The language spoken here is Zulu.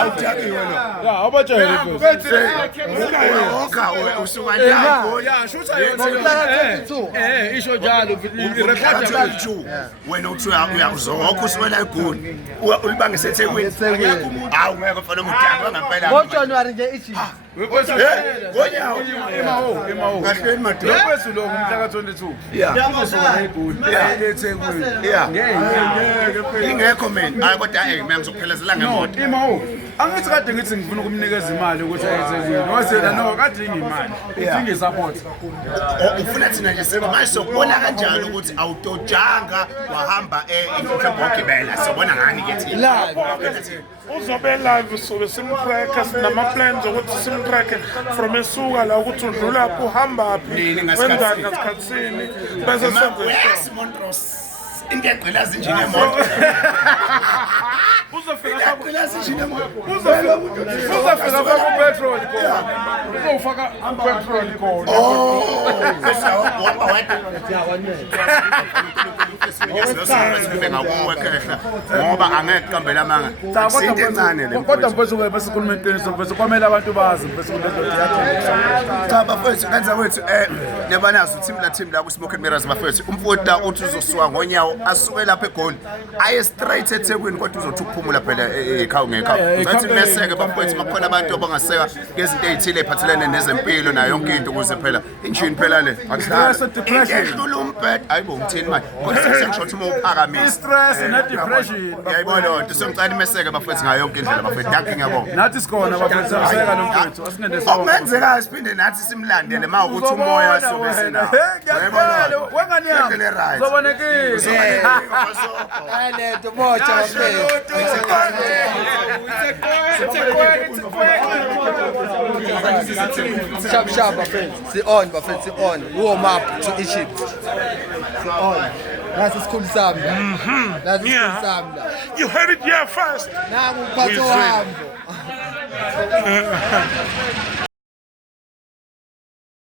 awujakiwe lo. Ya abatshele mfethu. Ukha usuka lapho. Ya shutha yona. Isho njalo irecord 22. Wena uthi uyakuzokho usuwela eGoli. Ulibangise eThekwini. Hawu ngeke fanele umdaka ngempela. ngoJanuary nje ithi Gonyawo. emawo. Kahle madod. Lokwesu lo ngumhla ka22. Uzosuka eGoli. eThekwini. Ingekho mina. Hayi kodwa mina ngizophelezela ngemoto. Imawo. Angithi kade ngithi ngifuna ukumnikeza imali ukuthi ayeThekwini. Wasela no kade ingimali. Ithi support. Ufuna thina nje sema manje sokubona kanjani ukuthi awutojanga wahamba mhlawumbe ogibela sobona ngani ke thina. Uzobe live sobe simtracker sinama plans ukuthi simtracker from esuka la ukuthi udlula lapho uhamba phi wenzani ngasikhatsini bese Yes Montrose ingegqilazi nje nemoto. Uzofika Ingegqilazi nje nemoto. uzofika kwa petrol khona. Uzofaka petrol khona. Ngoba angeke kuhambela amanga. Into encane le. Kodwa mfethu bese khuluma iqiniso mfethu kwamele abantu bazi mfethu kulento yakhe. Cha bafethu kanza kwethu nebanazo team la ku Smoke and Mirrors bafethu umfota uthi uzosuka ngonyawo asuke lapha eGoli aye straight eThekwini kodwa uzothi ukuphumula phela ekhaya ngekhawu ngathi meseke bafethu bakhona abantu abangaseka ngezinto ezithile eziphathelene nezempilo nayo yonke into ukuze phela injini phela le akudlala umbed ayibo ngithini manje kodwa sengisho ukuthi uma uphakamisa Stress ne depression. yayibona lonto sengicela imeseke bafethu ngayo yonke indlela bafethu thank you ngiyabonga Nathi sikhona bafethu siseka lo mfethu asingende sonke. okungenzeka siphinde nathi simlandele mawukuthi umoya sobe sina wengani yami zobonekile lento moja bafethu sharp bafethu si on bafethu si on warm up to Egypt si on nasi isikhulu sami nasi isikhulu sami la You heard it here first. nangu uphatho wami